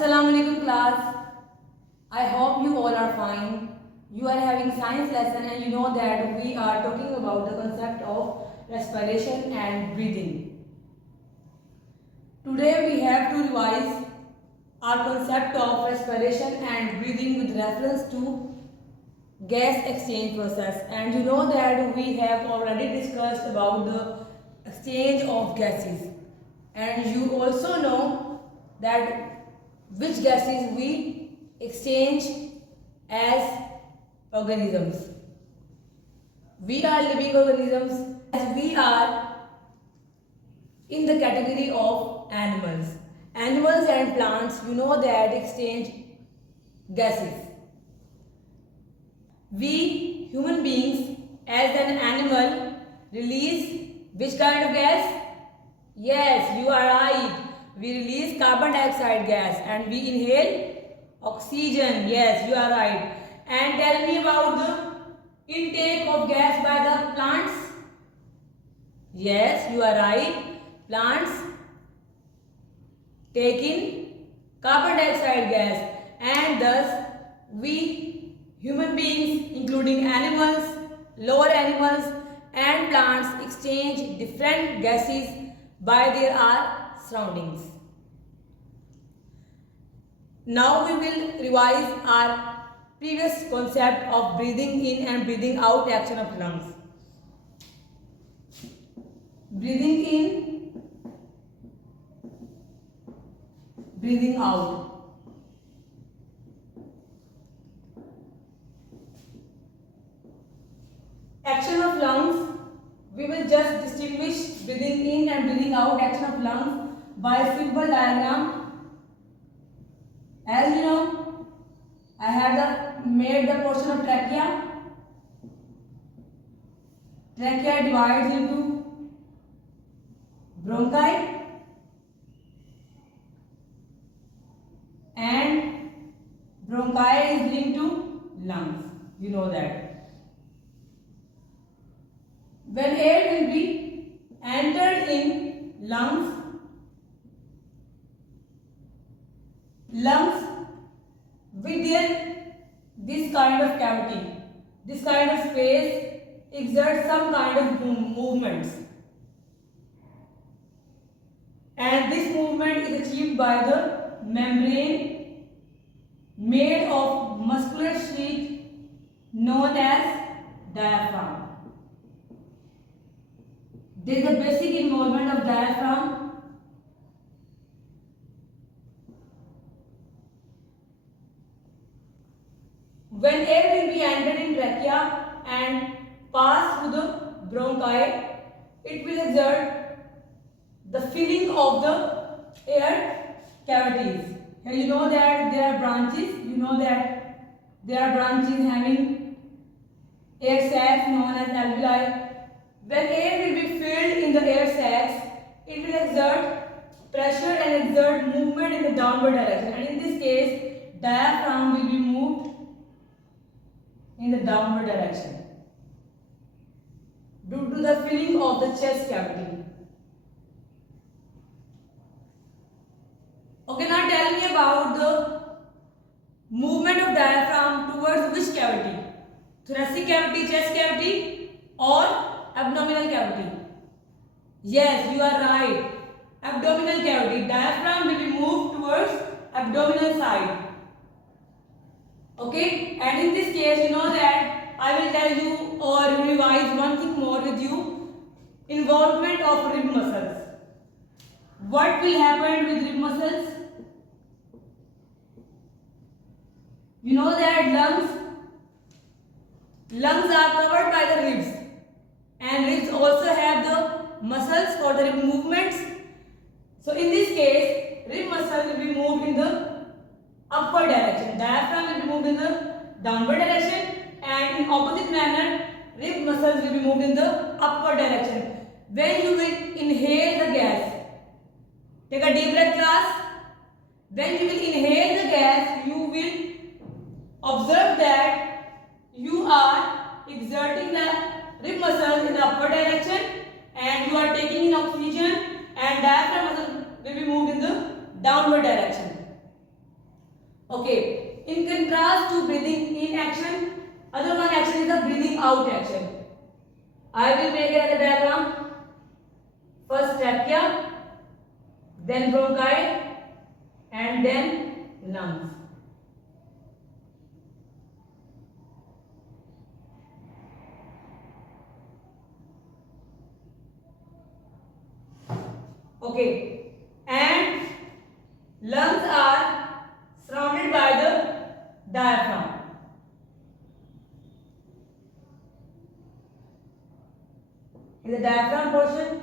Assalamu alaikum class. I hope you all are fine. You are having science lesson and you know that we are talking about the concept of respiration and breathing. Today we have to revise our concept of respiration and breathing with reference to gas exchange process. And you know that we have already discussed about the exchange of gases. And you also know that which gases we exchange as organisms. We are living organisms as we are in the category of animals. Animals and plants, you know that exchange gases. We human beings as an animal release which kind of gas? Yes, you are right. We release carbon dioxide gas and we inhale oxygen. Yes, you are right. And tell me about the intake of gas by the plants. Yes, you are right. Plants take in carbon dioxide gas and thus we human beings including animals, lower animals and plants exchange different gases by their surroundings. Now we will revise our previous concept of breathing in and breathing out action of lungs. Breathing in, breathing out. Action of lungs, we will just distinguish breathing in and breathing out action of lungs by a simple diagram. As you know, I have made the portion of trachea. Trachea divides into bronchi and bronchi is linked to lungs. You know that. When air will be entered in lungs with this kind of cavity, this kind of space exerts some kind of movements, and this movement is achieved by the membrane made of muscular sheath known as diaphragm. There is a basic involvement of diaphragm. When air will be entered in trachea and pass through the bronchi, it will exert the filling of the air cavities. Here you know that there are branches. You know that there are branches having air sacs known as alveoli. When air will be filled in the air sacs, it will exert pressure and exert movement in the downward direction. And in this case, diaphragm will be moved in the downward direction due to the filling of the chest cavity. Okay, now tell me about the movement of diaphragm towards which cavity? Thoracic cavity, chest cavity or abdominal cavity? Yes, you are right. Abdominal cavity. Diaphragm will be moved towards abdominal side. Okay, and in this case, you know that I will tell you or revise one thing more with you. Involvement of rib muscles. What will happen with rib muscles? You know that lungs are covered by the ribs, and ribs also have the muscles for the rib movements. So in this case, rib muscle will be moved in the upward direction. Diaphragm will be moved in the downward direction, and in opposite manner, rib muscles will be moved in the upward direction. When you will inhale the gas, take a deep breath class. When you will inhale the gas, you will observe that you are exerting the rib muscles in the upward direction and you are taking in oxygen, and diaphragm muscle will be moved in the downward direction. Okay. In contrast to breathing in action, other one action is the breathing out action. I will make another diagram. First trachea, then bronchi, and then lungs. Okay. And lungs are surrounded by the diaphragm. In the diaphragm portion,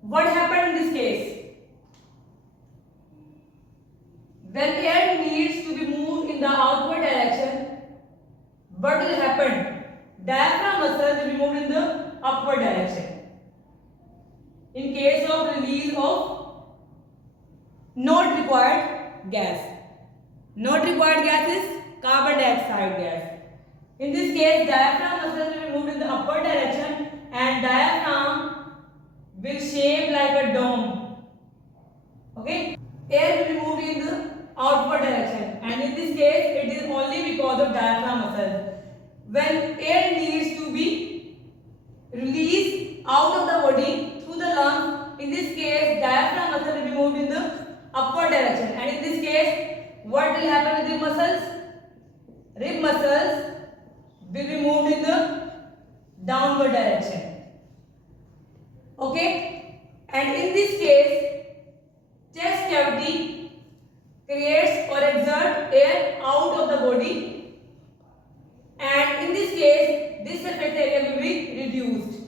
what happened in this case? When air needs to be moved in the outward direction, what will happen? Diaphragm muscle will be moved in the upward direction. In case of release of not required gas. Not required gas is carbon dioxide gas. In this case, diaphragm muscle will be moved in the upward direction and diaphragm will shape like a dome. Okay? Air will be moved in the outward direction, and in this case, it is only because of diaphragm muscle. When air needs to be released out of the body through the lungs, in this case, diaphragm muscle will be moved in the upward direction, and in this case, what will happen with rib muscles? Rib muscles will be moved in the downward direction. Okay? And in this case, chest cavity creates or exerts air out of the body, and in this case, this surface area will be reduced.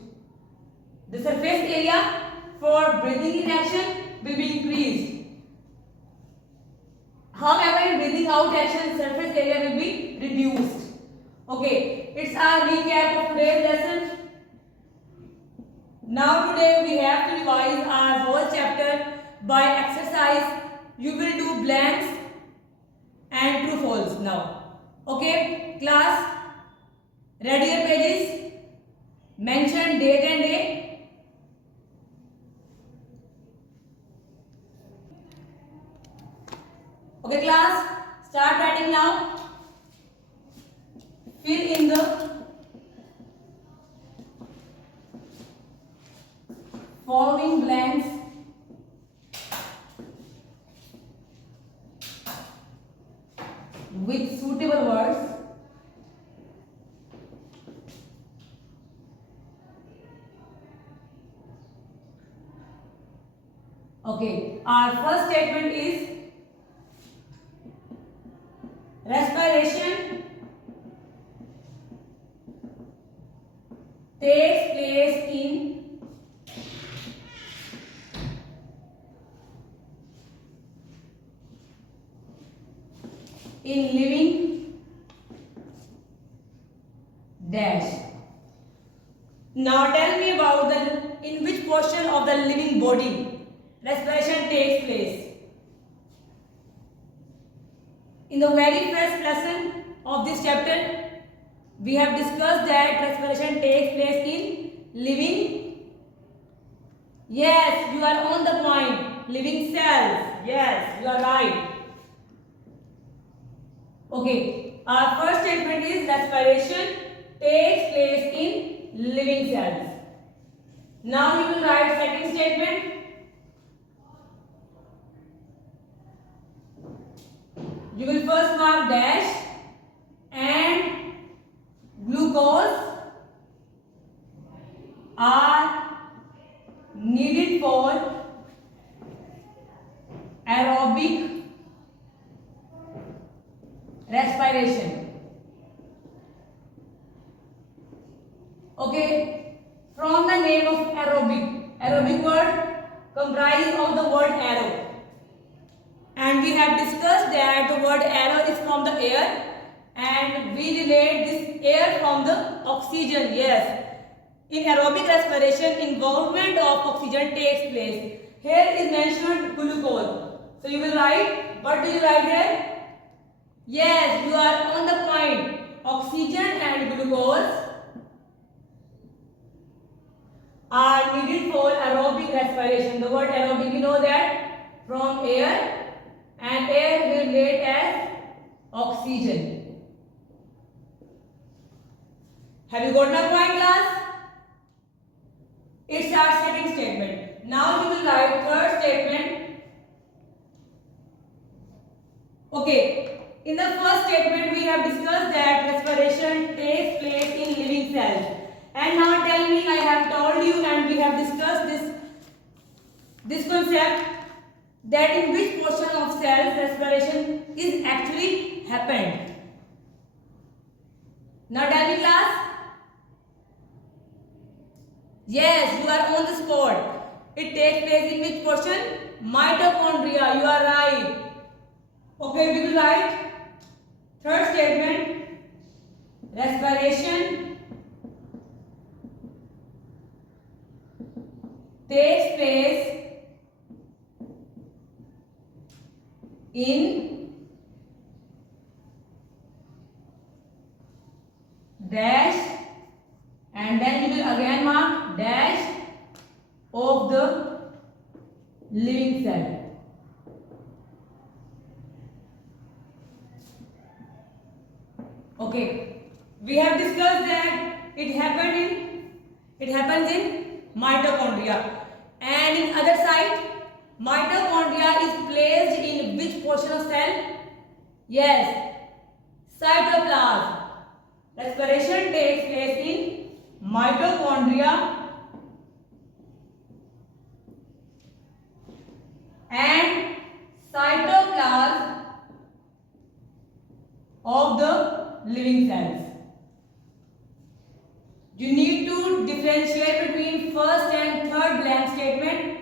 The surface area for breathing in action will be increased. However, in breathing out action, surface area will be reduced. Okay, it's our recap of today's lesson. Now today we have to revise our whole chapter by exercise. You will do blanks and true false now. Okay, class, ready your pages, mention date and day. Okay class, start writing now. Fill in the following blanks with suitable words. Okay, our first statement is respiration takes place in living dash. Now tell me about in which portion of the living body respiration takes place. In the very first lesson of this chapter, we have discussed that respiration takes place in living. Yes, you are on the point. Living cells. Yes, you are right. Okay, our first statement is respiration takes place in living cells. Now you will write second statement. You will first mark dash and glucose are needed for aerobic respiration. Okay, from the name of aerobic word comprised of the word aero. And we have discussed that the word aero is from the air, and we relate this air from the oxygen. Yes, in aerobic respiration, involvement of oxygen takes place. Here is mentioned glucose. So you will write, what do you write here? Yes, you are on the point. Oxygen and glucose are needed for aerobic respiration. The word aerobic, you know that from air and air will relate as oxygen. Have you got my point, class? It's our second statement. Now you will write third statement. Okay. In the first statement we have discussed that respiration takes place in living cells. And now tell me, I have told you and we have discussed this concept that in which portion of cells respiration is actually happened. Now tell me, class. Yes, you are on the spot. It takes place in which portion? Mitochondria. You are right. Okay, we will write third statement. Respiration takes place in dash, and then you will again mark dash of the living cell. Okay, we have discussed that it happens in mitochondria, and in other side mitochondria is placed in which portion of cell? Yes, cytoplasm. Respiration takes place in mitochondria and cytoplasm of the living cells. You need to differentiate between first and third blank statement.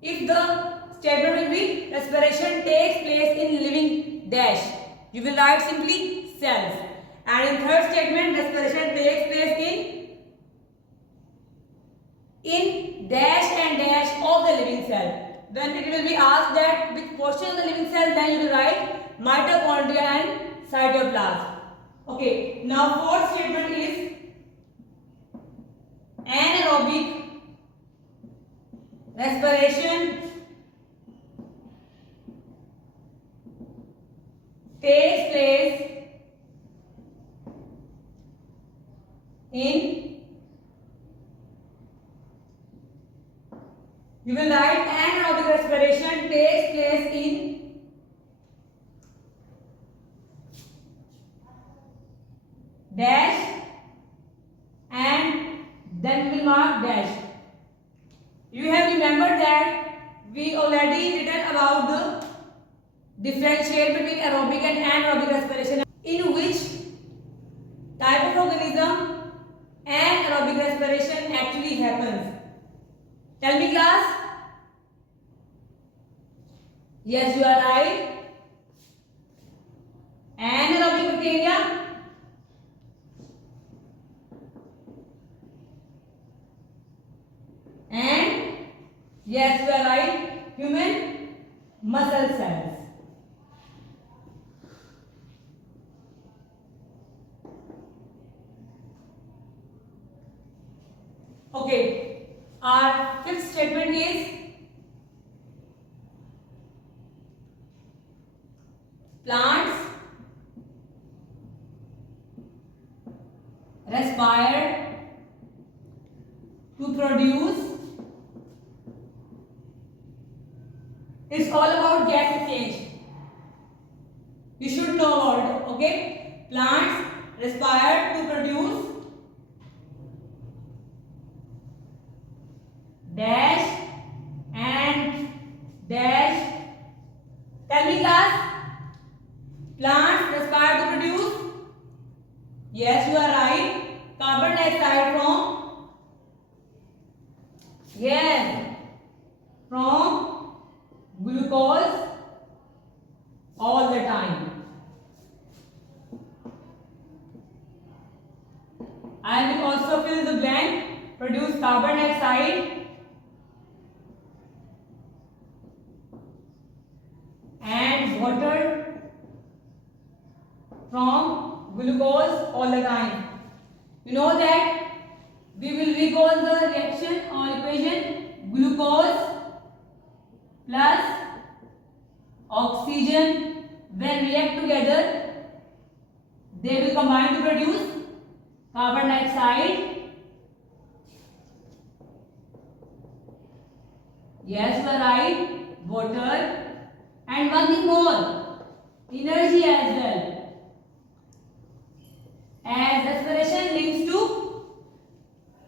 If the statement will be respiration takes place in living dash, you will write simply cells. And in third statement, respiration takes place in dash and dash of the living cell. Then it will be asked that which portion of the living cell, then you will write mitochondria and cytoplasm. Okay, now fourth statement is anaerobic respiration takes place in, you will write anaerobic respiration takes place in dash, and then we will mark dash. You have remembered that we already written about the differentiate between aerobic and anaerobic respiration, in which type of organism anaerobic respiration actually happens. Tell me, class. Yes, you are right. Anaerobic bacteria. And yes, you are right, human muscle cells. Okay, our fifth statement is plants respire to produce. It's all about gas exchange. You should know about it. Okay, plants respire to produce dash and dash. Tell me, class. Plants respire to produce. Yes, you are right. Carbon dioxide from, yes, from glucose all the time. I will also fill the blank. Produce carbon dioxide and water from glucose all the time. You know that we will recall the reaction or equation: glucose plus oxygen, when react together, they will combine to produce carbon dioxide. Yes, you are right. Water. And one thing more, energy as well. As respiration links to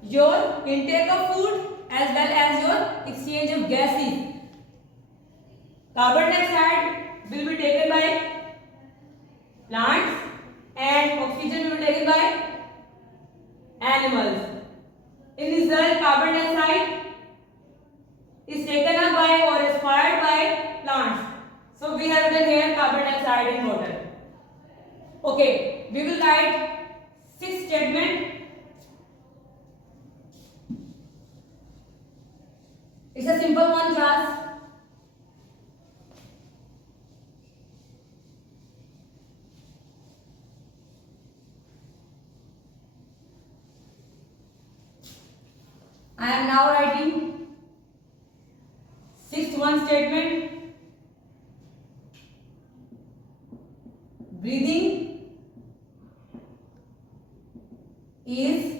your intake of food as well as your exchange of gases. Carbon dioxide will be taken by plants and oxygen will be taken by animals. In result, carbon dioxide is taken up by or expired by plants. So we have written here carbon dioxide in water. Okay, we will write 6 statement. It's a simple one, class. I am now writing 6th one statement. Breathing is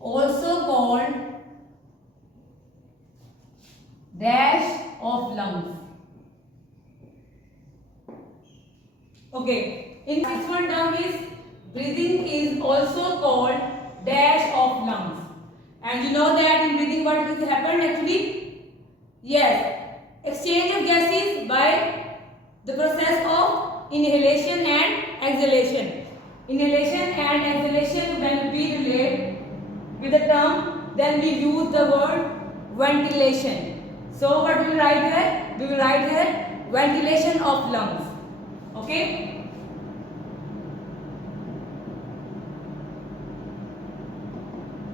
also called dash of lungs. Okay, in this one term is breathing is also called dash of lungs. And you know that in breathing what will happen actually? Yes, exchange of gases by the process of inhalation and exhalation. Inhalation and exhalation, when we relate with the term, then we use the word ventilation. So what we will write here? We will write here ventilation of lungs. Okay?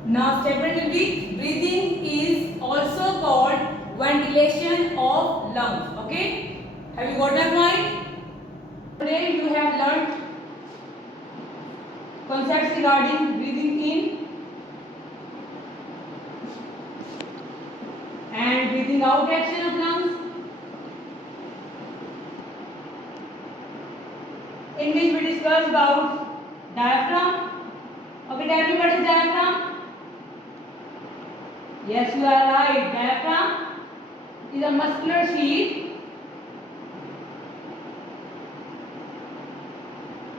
Now statement will be breathing is also called ventilation of lungs. Okay? Have you got that point? Today you have learnt concepts regarding breathing in and breathing out action of lungs, in which we discussed about diaphragm. Okay, tell me what is diaphragm? Yes, you are right. Diaphragm is a muscular sheath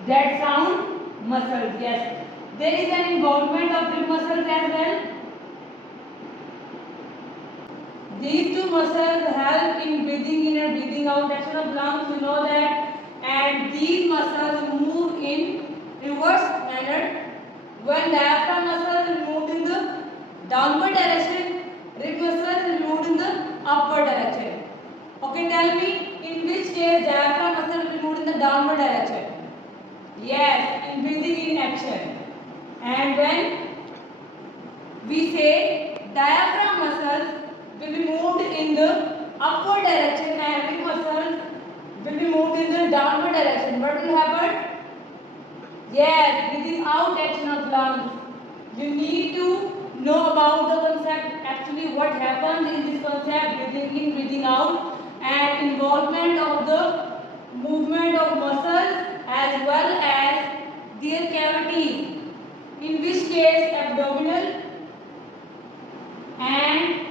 that sound muscles. Yes, there is an involvement of rib muscles as well. These two muscles help in breathing in and breathing out action of lungs. You know that, and these muscles move in reverse manner. When diaphragm muscle is moved in the downward direction, rib muscle is moved in the upward direction. Okay, tell me in which case diaphragm muscle will move in the downward direction. Yes, in breathing in action. And when we say diaphragm muscles will be moved in the upward direction and rib muscles will be moved in the downward direction, what will happen? Yes, breathing out action of lungs. You need to know about the concept, actually what happens in this concept, breathing in, breathing out, and involvement of the movement of muscles as well as their cavities, in which case abdominal and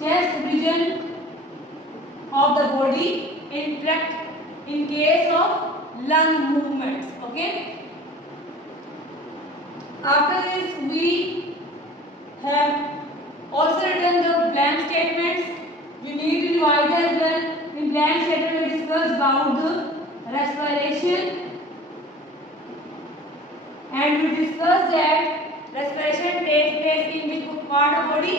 chest region of the body interact in case of lung movements. Okay. After this, we have also written the blank statements. We need to revise as well. In blank statement, we discussed about the respiration, and we discussed that respiration takes place in which part of body?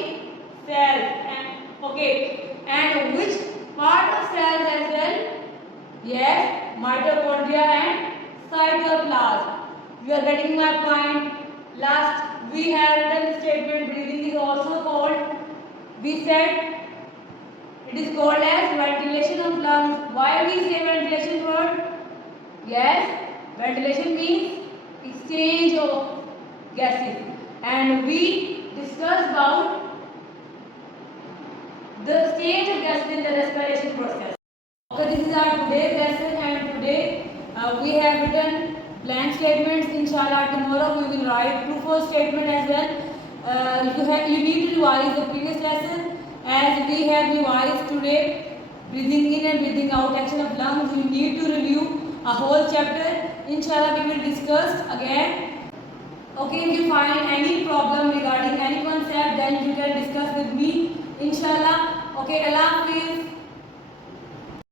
Cells. And okay, and which part of cells as well? Yes, mitochondria and cytoplasm. You are getting my point. Last, we have written statement breathing is also called, we said it is called as ventilation of lungs. Why we say ventilation word? Yes, ventilation means exchange of gases. And we discussed about the exchange oxygen in the respiration process. Okay, this is our today's lesson, and today we have written blank statements. Inshallah, tomorrow we will write true false statement as well. You need to revise the previous lesson as we have revised today. Breathing in and breathing out, action of lungs. You need to review a whole chapter. Inshallah, we will discuss again. Okay, if you find any problem regarding any concept, then you can discuss with me. Inshallah. Okay, Allah Hafiz.